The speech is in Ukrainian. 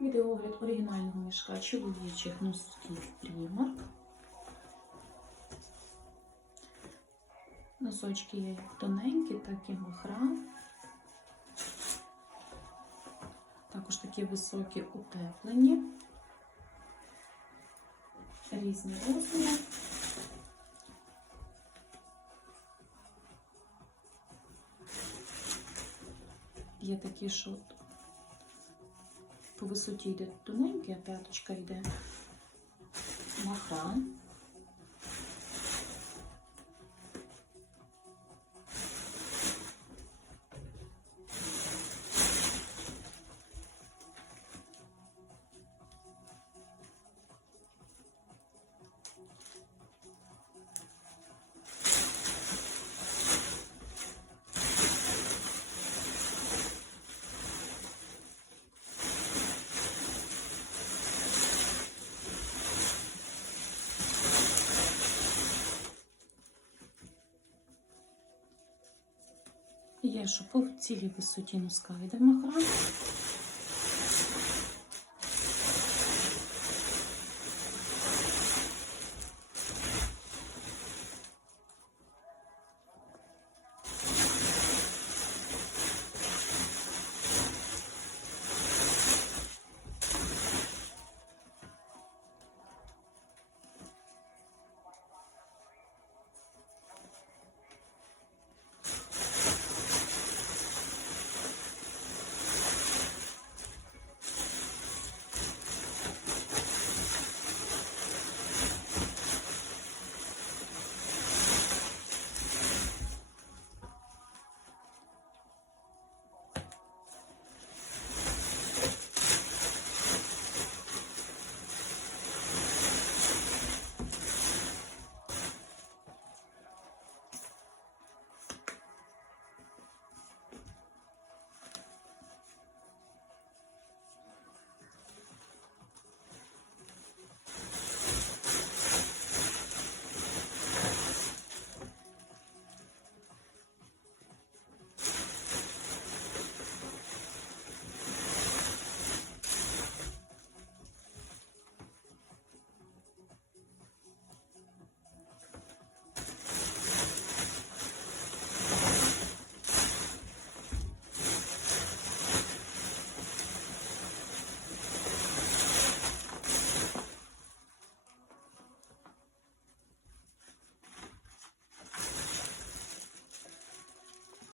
Відеогляд оригінального мішка чоловічих носків Primark. Носочки тоненькі, так і махра. Також такі високі утеплені. Різні розміри. Є такі, що по висоті йде тоненькі, а п'яточка йде махра. Є, що в цілій висоті носка йде махра.